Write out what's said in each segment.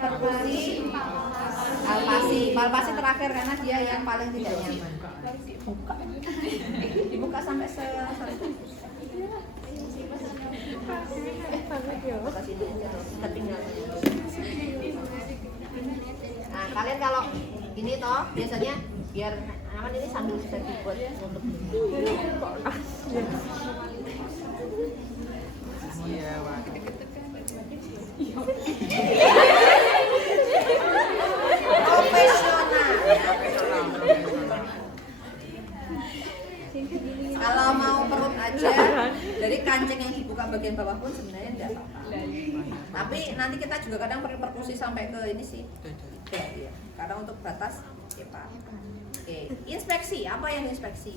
palpasi terakhir karena dia yang paling tidak nyaman. Dibuka sampai Nah, kalian kalau ini toh biasanya biar aman ini sambil bisa dibuat untuk profesional. Kalau mau perut aja, dari kancing yang dibuka bagian bawah pun sebenarnya tidak apa-apa. Tapi nanti kita juga kadang perkusi sampai ke ini sih. Ya. Karena untuk batas cepat. Oke, inspeksi, apa yang inspeksi?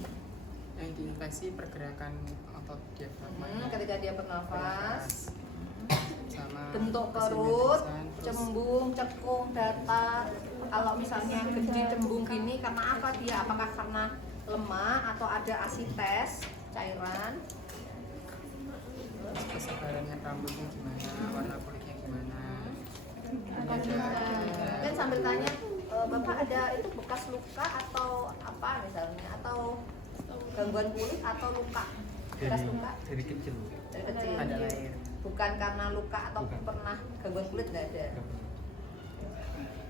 Yang diinspeksi pergerakan otot diafragma. Ketika dia bernafas, sama bentuk perut, cembung, cekung, datar. Kalau misalnya gede cembung gini, karena apa dia? Apakah karena lemah atau ada asites, cairan? Kesebarannya rambutnya gimana, warna kulitnya gimana? Kan sambil tanya, Bapak ada itu bekas luka atau apa misalnya, atau gangguan kulit atau luka? Bekas luka? Dari kecil. Dari kecil. Ada lahir. Bukan karena luka atau Bukan. pernah gangguan kulit, nggak ada.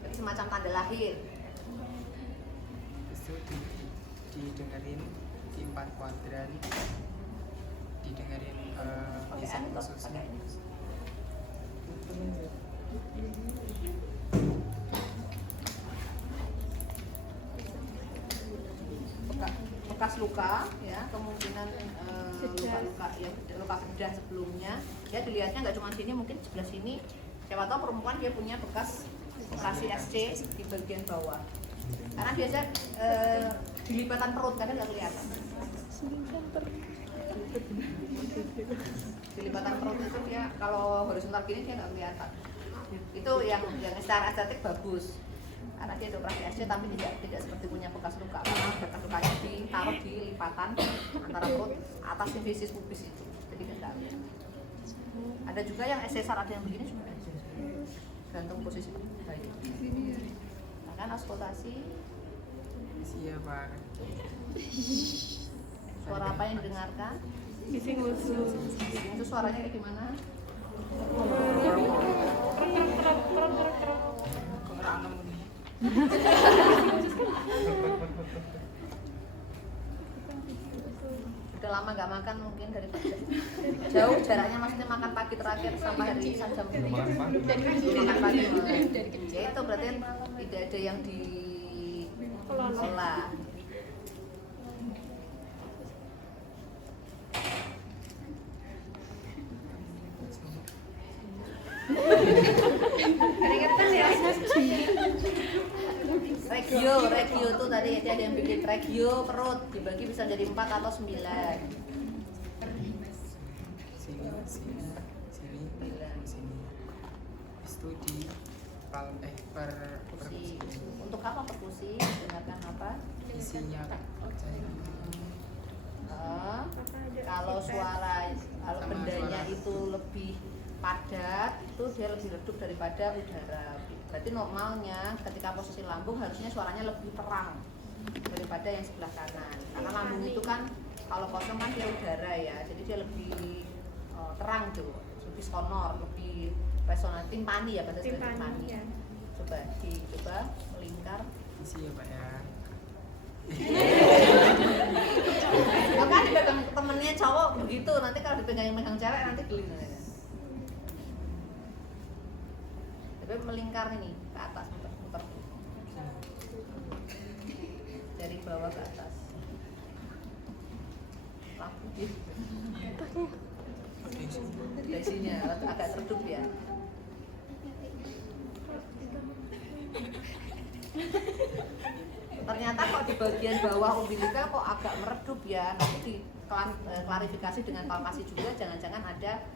Jadi semacam tanda lahir. Itu didengerin di 4 kuadran, didengerin desain khususnya. Bekas luka ya, kemungkinan luka-luka yang luka bedah sebelumnya ya, dilihatnya nggak cuma sini, mungkin sebelah sini. Siapa tahu perempuan dia punya bekas operasi SC di bagian bawah, karena biasa di lipatan perut kadang nggak kelihatan. Di lipatan perut itu dia kalau horizontal gini dia nggak kelihatan. Itu yang secara estetik bagus karena dia operasi SC tapi tidak seperti punya bekas luka, karena bekas lukanya ditaruh di lipatan antara perut atas fisis pubis itu, jadi tidak kelihatan. Ada juga yang SC-SAR, ada yang begini juga, gantung posisi baik. Nah kan auskultasi, Siapa? suara apa yang didengarkan? Bising usus. Itu suaranya kayak gimana? Udah lama nggak makan mungkin dari pagi. Jauh jaraknya, maksudnya makan pagi terakhir sampai hari ini jam makan pagi. Ya itu berarti tidak ada yang dikelola. Keringetan ya. Regio tuh tadi ada yang bikin regio perut dibagi bisa jadi 4 atau 9. Sini, sini. Itu di perkusi. Untuk apa perkusi? Dengarkan apa? Isinya cairan. Kalau bendanya itu lebih padat, itu dia lebih redup daripada udara. Berarti normalnya ketika posisi lambung harusnya suaranya lebih terang daripada yang sebelah kanan. Karena lambung itu kan kalau kosong kan dia udara ya, jadi dia lebih terang tuh, lebih sonor, lebih resonan, timpani ya, bahasa timpani. Ya. Coba melingkar. Isi ya Pak ya. Kalau kan dipegang temennya cowok begitu, nanti kalau dipegang cewek nanti geli. Tapi melingkar ini ke atas, muter dari bawah ke atas. Lampu dari sini agak redup ya. Ternyata kok di bagian bawah umbilika kok agak meredup ya. Nanti diklarifikasi dengan palpasi juga, jangan-jangan ada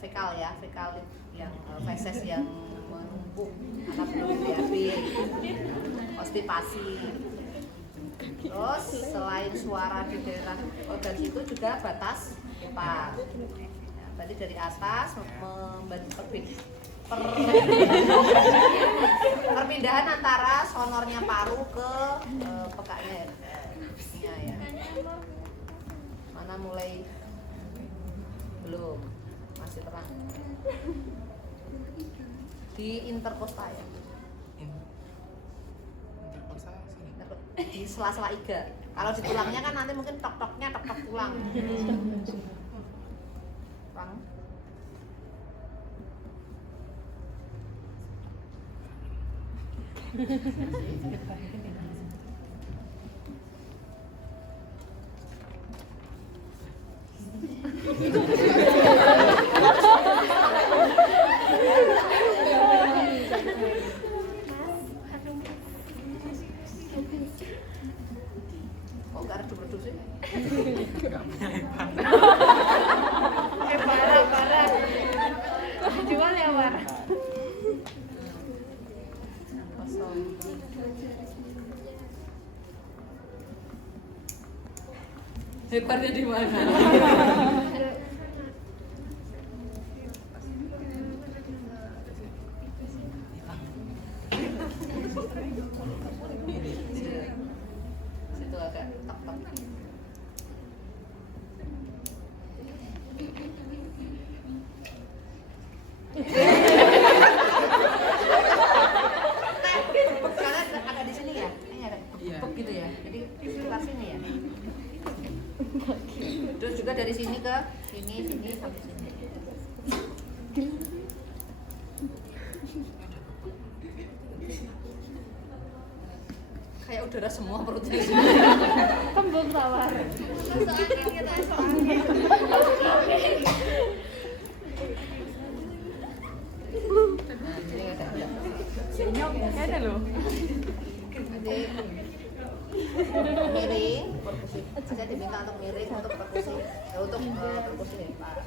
fekal ya, fekal yang feses yang menumpuk karena belum diambil, konstipasi. Terus selain suara di daerah organ itu juga batas cepat. Ya, berarti dari atas membantu terbit perpindahan antara sonornya paru ke pekaknya ya. Mana mulai belum, masih terang di interkosta ya, interkosta sini. di sela-sela iga. Kalau di tulangnya kan nanti mungkin tok-toknya tok-tok tulang. Terang. Kok gak redup-redup sih? Nggak punya hebat. Parah. Jual ya, War. Kosong. Hebarnya di mana? Situ agak tok-tok. Karena agak di sini ya, ini ada bepuk gitu ya. Jadi sekitar sini ya. Terus juga dari sini ke sini sampai sini. Kayak udara semua perutnya di sini. Kembung tawar. Nah, ini agak Senyum ada loh. Nanti miring, perkusi. Saya diminta untuk miring untuk perkusi, untuk perkusi ya Pak.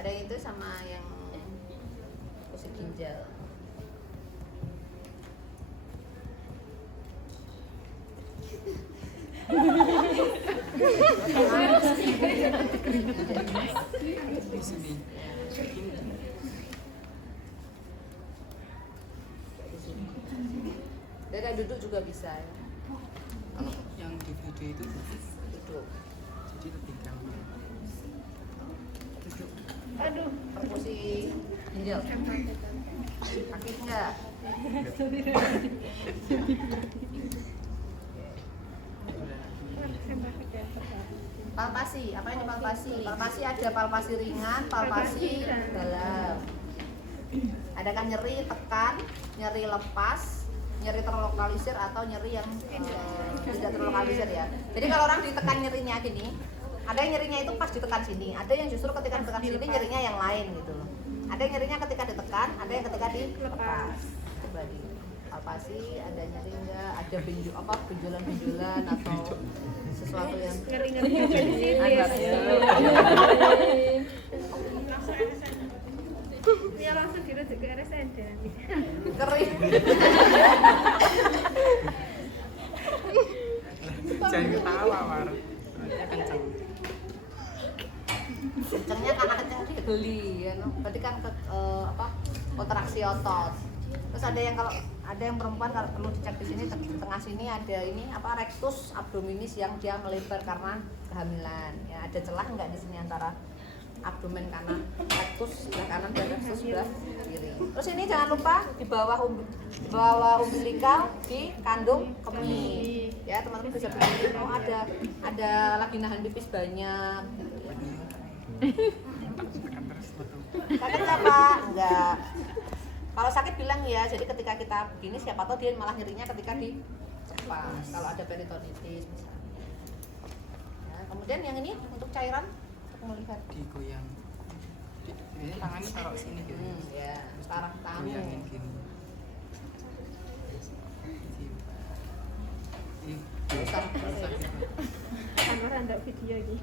Ada yang itu sama yang perkusi ginjal. Di sini. Dari duduk juga bisa ya. Kalau yang di video itu Duduk. jadi lebih gampang. Duduk. Aduh. Perkusi ginjal. Sakit nggak? Palpasi, apa ini palpasi? Palpasi ada palpasi ringan, palpasi dalam. Adakah nyeri tekan, nyeri lepas, nyeri terlokalisir atau nyeri yang tidak terlokalisir ya? Jadi kalau orang ditekan nyerinya gini, ada yang nyerinya itu pas ditekan sini, ada yang justru ketika ditekan sini nyerinya yang lain gitu loh. Ada yang nyerinya ketika ditekan, ada yang ketika dilepas. Coba di palpasi ada nyeri enggak? Ada benjolan-benjolan atau sesuatu yang Ngeri-ngeri di sini. Ada ya. Ya langsung dirujuk ke RSN nanti. Kering. Jangan ketawa, War. Perutnya kencang. Kencengnya karena kenceng digeli ya, no? Berarti kan kontraksi otot. Terus ada yang kalau ada yang perempuan kalau perlu dicek di sini di tengah sini ada ini rectus abdominis yang dia melebar karena kehamilan. Ya ada celah enggak di sini antara abdomen kanan rectus sebelah kanan dan rectus sebelah kiri. Terus ini jangan lupa di bawah umbilical di kandung kemih. Ya teman-teman bisa pikir oh ada lagi nahan pipis banyak. Tekan terus betul. Sakit nggak Pak? Enggak. Kalau sakit bilang ya, jadi ketika kita begini siapa tahu dia malah nyerinya ketika di lepas. Kalau ada peritonitis misalnya. Ya, kemudian yang ini untuk cairan untuk melihat. Digoyang. Ini tangannya taruh sini gitu. Ya, sekarang tangan. Goyangin gini. Ini Besar. Kamera ndak video lagi.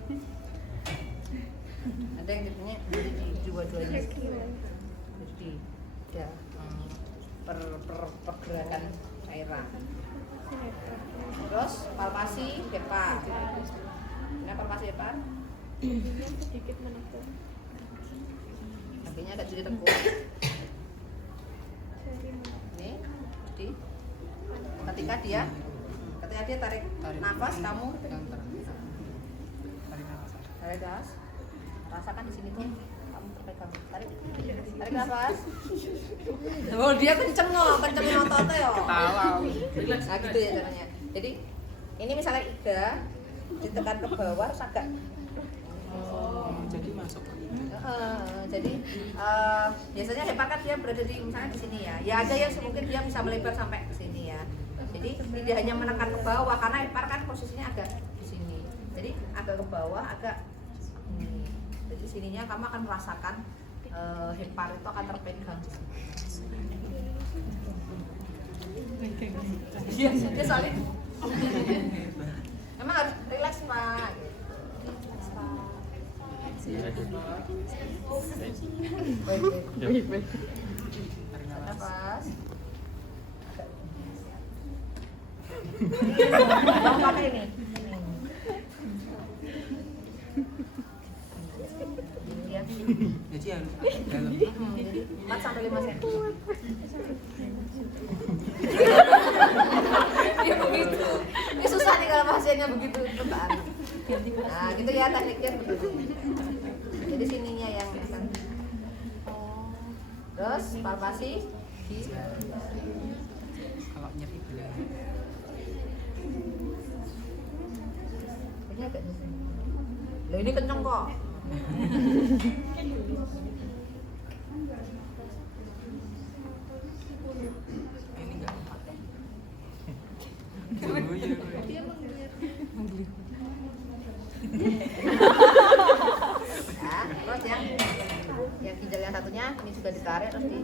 Ada yang tipenya jadi di dua-duanya. Jadi ya pergerakan cairan. Terus palpasi hepar. Ini palpasi hepar. Sedikit menekuk. Kakinya agak sedikit tekuk. Jari menekuk. Ini, jadi ketika dia tarik nafas, kamu Yang tarik nafas. tarik gas, rasakan di sini tuh kamu terpegang, tarik nafas. Oh dia kenceng ototnya ya. Ketawa. Nah gitu ya caranya. Jadi ini misalnya iga ditekan ke bawah terus agak Jadi masuk. jadi biasanya hepar kan dia berada di misalnya di sini ya. Ya ada yang mungkin dia bisa melebar sampai ke sini ya. Jadi tidak hanya menekan ke bawah karena hepar kan posisinya agak di sini. Jadi agak ke bawah, agak ini. Jadi sininya kamu akan merasakan hepar itu akan terpegang di sini. Iya, dia soalnya memang harus relax Pak. Baik. Tarik nafas. Nafas. Kamu pakai ini. Ya. Jadi harus dalam. Jadi 4 sampai 5 cm. Ya begitu. Ini susah nih kalau pasiennya begitu tekan. Nah, gitu ya tekniknya begitu. Jadi sininya yang akan. Terus palpasi di Kalau nyeri bilang. ini agak di sini. Loh ini kenceng kok. Ini enggak empat. Oh iya. Dia menggeliat. Nah, terus yang ginjal yang satunya ini juga ditarik terus di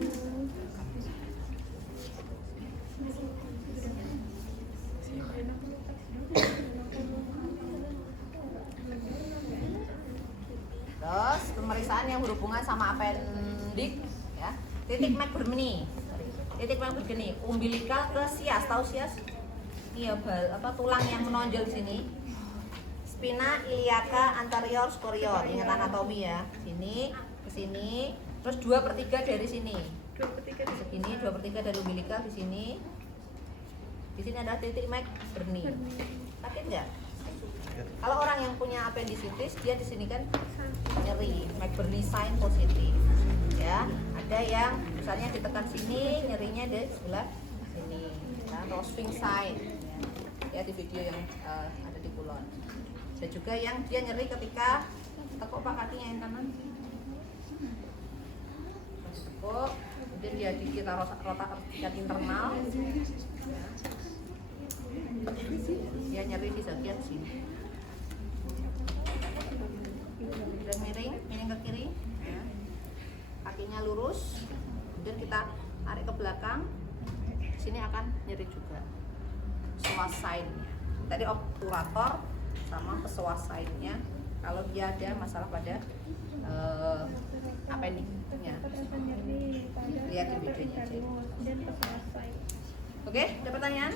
terus pemeriksaan yang berhubungan sama appendix ya. Titik McBurney. Titik McBurney, umbilical ke sias, tahu sias? Iya, tulang yang menonjol di sini. Spina iliaca anterior superior, ingat anatomi ya. Sini ke sini, terus 2/3 dari sini. 2/3 Segini 2/3 dari umbilical di sini. Di sini ada titik McBurney. Sakit nggak? Kalau orang yang punya appendicitis, dia di sini kan nyeri, McBurney sign positif. Ya, ada yang misalnya ditekan sini, nyerinya di sebelah sini. Ya, atau swing sign. Ya di video yang ada di kulon. Ada juga yang dia nyeri ketika tekuk pak kakinya yang kanan. Tekuk, kemudian dia kita rotak internal. Ya. Dia nyeri di bagian sini. Dan miring ke kiri. Ya. Kakinya lurus. Kemudian kita tarik ke belakang. Sini akan nyeri juga. Psoas sign-nya. Tadi obturator sama psoas sign-nya. Kalau dia ada masalah pada appendix-nya. Lihat di videonya aja. dan selesai. Oke, ada pertanyaan?